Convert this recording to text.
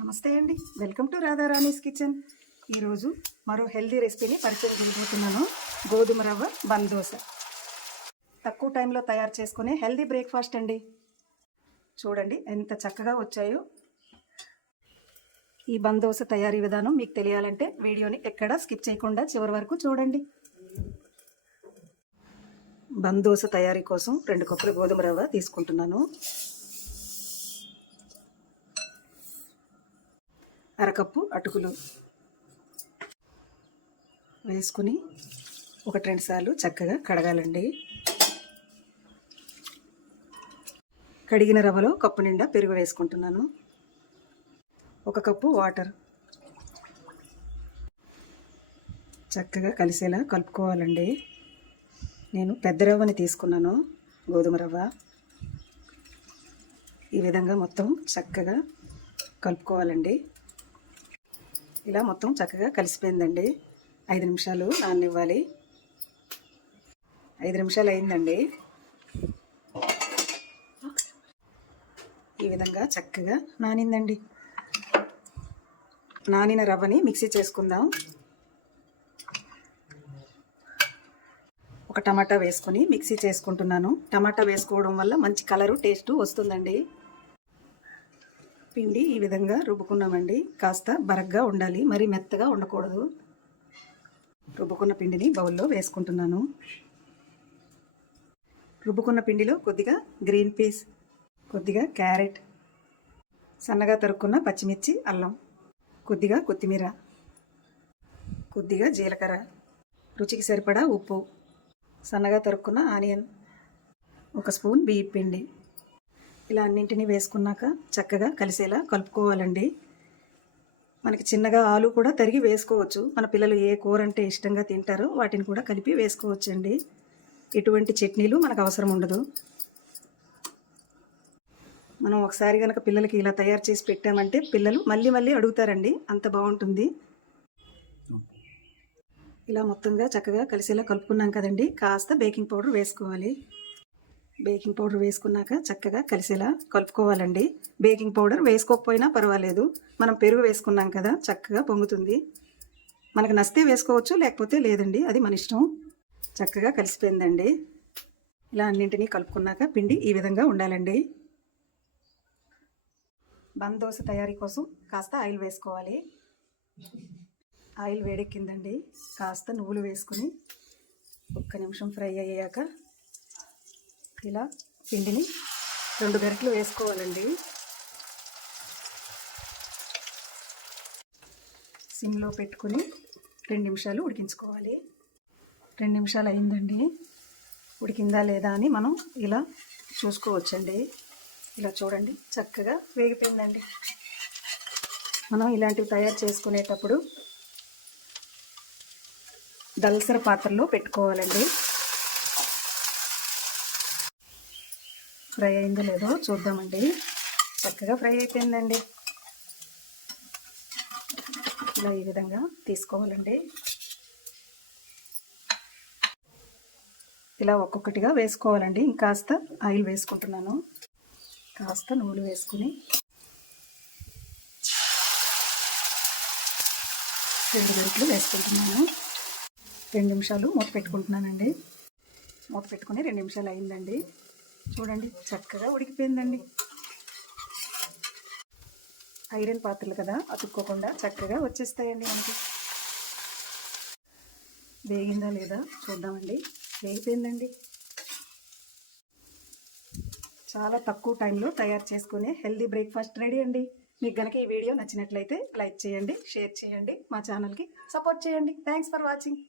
నమస్తే అండి. Welcome to Radharani's kitchen. ఈరోజు మరో హెల్దీ రెసిపీని పరిచయం చేయబోతున్నాను. గోధుమ రవ్వ బన్ దోశ. తక్కువ టైంలో తయారు చేసుకునే హెల్దీ బ్రేక్ఫాస్ట్ అండి. చూడండి ఎంత చక్కగా వచ్చాయో. ఈ బన్ దోశ తయారీ విధానం మీకు తెలియాలంటే వీడియోని ఎక్కడా స్కిప్ చేయకుండా చివరి వరకు చూడండి. బన్ దోశ తయారీ కోసం రెండు కప్పులు గోధుమ రవ్వ తీసుకుంటున్నాను. అరకప్పు అటుకులు వేసుకుని ఒకటి రెండు సార్లు చక్కగా కడగాలండి. కడిగిన రవ్వలో కప్పు నిండా పెరుగు వేసుకుంటున్నాను. ఒక కప్పు వాటర్ చక్కగా కలిసేలా కలుపుకోవాలండి. నేను పెద్ద రవ్వని తీసుకున్నాను గోధుమ రవ్వ. ఈ విధంగా మొత్తం చక్కగా కలుపుకోవాలండి. ఇలా మొత్తం చక్కగా కలిసిపోయిందండి. ఐదు నిమిషాలు నాననివ్వాలి. ఐదు నిమిషాలు అయిందండి. ఈ విధంగా చక్కగా నానిందండి. నానిన రవ్వని మిక్సీ చేసుకుందాం. ఒక టమాటా వేసుకొని మిక్సీ చేసుకుంటున్నాను. టమాటా వేసుకోవడం వల్ల మంచి కలరు టేస్ట్ వస్తుందండి. పిండి ఈ విధంగా రుబ్బుకున్నామండి. కాస్త బరగ్గా ఉండాలి. మరి మెత్తగా ఉండకూడదు. రుబ్బుకున్న పిండిని బౌల్లో వేసుకుంటున్నాను. రుబ్బుకున్న పిండిలో కొద్దిగా గ్రీన్ పీస్ కొద్దిగా క్యారెట్ సన్నగా తరుక్కున్న పచ్చిమిర్చి అల్లం కొద్దిగా కొత్తిమీర కొద్దిగా జీలకర్ర రుచికి సరిపడా ఉప్పు సన్నగా తరుక్కున్న ఆనియన్ ఒక స్పూన్ బియ్య పిండి. ఇలా అన్నింటినీ వేసుకున్నాక చక్కగా కలిసేలా కలుపుకోవాలండి. మనకి చిన్నగా ఆలు కూడా తరిగి వేసుకోవచ్చు. మన పిల్లలు ఏ కూర అంటే ఇష్టంగా తింటారో వాటిని కూడా కలిపి వేసుకోవచ్చండి. ఎటువంటి చట్నీలు మనకు అవసరం ఉండదు. మనం ఒకసారి కనుక పిల్లలకి ఇలా తయారు చేసి పెట్టామంటే పిల్లలు మళ్ళీ మళ్ళీ అడుగుతారండి అంత బాగుంటుంది. ఇలా మొత్తంగా చక్కగా కలిసేలా కలుపుకున్నాం కదండి. కాస్త బేకింగ్ పౌడర్ వేసుకోవాలి. బేకింగ్ పౌడర్ వేసుకున్నాక చక్కగా కలిసేలా కలుపుకోవాలండి. బేకింగ్ పౌడర్ వేసుకోకపోయినా పర్వాలేదు. మనం పెరుగు వేసుకున్నాం కదా చక్కగా పొంగుతుంది. మనకు నస్తే వేసుకోవచ్చు లేకపోతే లేదండి అది మన ఇష్టం. చక్కగా కలిసిపోయిందండి. ఇలా అన్నింటినీ కలుపుకున్నాక పిండి ఈ విధంగా ఉండాలండి. బంద్ దోశ తయారీ కోసం కాస్త ఆయిల్ వేసుకోవాలి. ఆయిల్ వేడెక్కిందండి. కాస్త నువ్వులు వేసుకుని ఒక్క నిమిషం ఫ్రై అయ్యాక ఇలా పిండిని రెండు గరిటలు వేసుకోవాలండి. సిమ్లో పెట్టుకుని రెండు నిమిషాలు ఉడికించుకోవాలి. రెండు నిమిషాలు అయిందండి. ఉడికిందా లేదా అని మనం ఇలా చూసుకోవచ్చండి. ఇలా చూడండి చక్కగా వేగిపోయిందండి. మనం ఇలాంటివి తయారు చేసుకునేటప్పుడు దల్సర పాత్రలో పెట్టుకోవాలండి. ఫ్రై అయిందో లేదో చూద్దామండి. చక్కగా ఫ్రై అయిపోయిందండి. ఇలా ఈ విధంగా తీసుకోవాలండి. ఇలా ఒక్కొక్కటిగా వేసుకోవాలండి. ఇంకాస్త ఆయిల్ వేసుకుంటున్నాను. కాస్త నూనె వేసుకుని రెండు గంటలు వేసుకుంటున్నాను. రెండు నిమిషాలు మూత పెట్టుకుంటున్నానండి. మూత పెట్టుకుని రెండు నిమిషాలు అయిందండి. చూడండి చక్కగా ఉడికిపోయిందండి. ఐరన్ పాత్రలు కదా అతుక్కోకుండా చక్కగా వచ్చేస్తాయండి మనకి. వేగిందా లేదా చూద్దామండి. వేగిపోయిందండి. చాలా తక్కువ టైంలో తయారు చేసుకునే హెల్దీ బ్రేక్ఫాస్ట్ రెడీ అండి. మీకు గనక ఈ వీడియో నచ్చినట్లయితే లైక్ చేయండి షేర్ చేయండి మా ఛానల్కి సపోర్ట్ చేయండి. Thanks for watching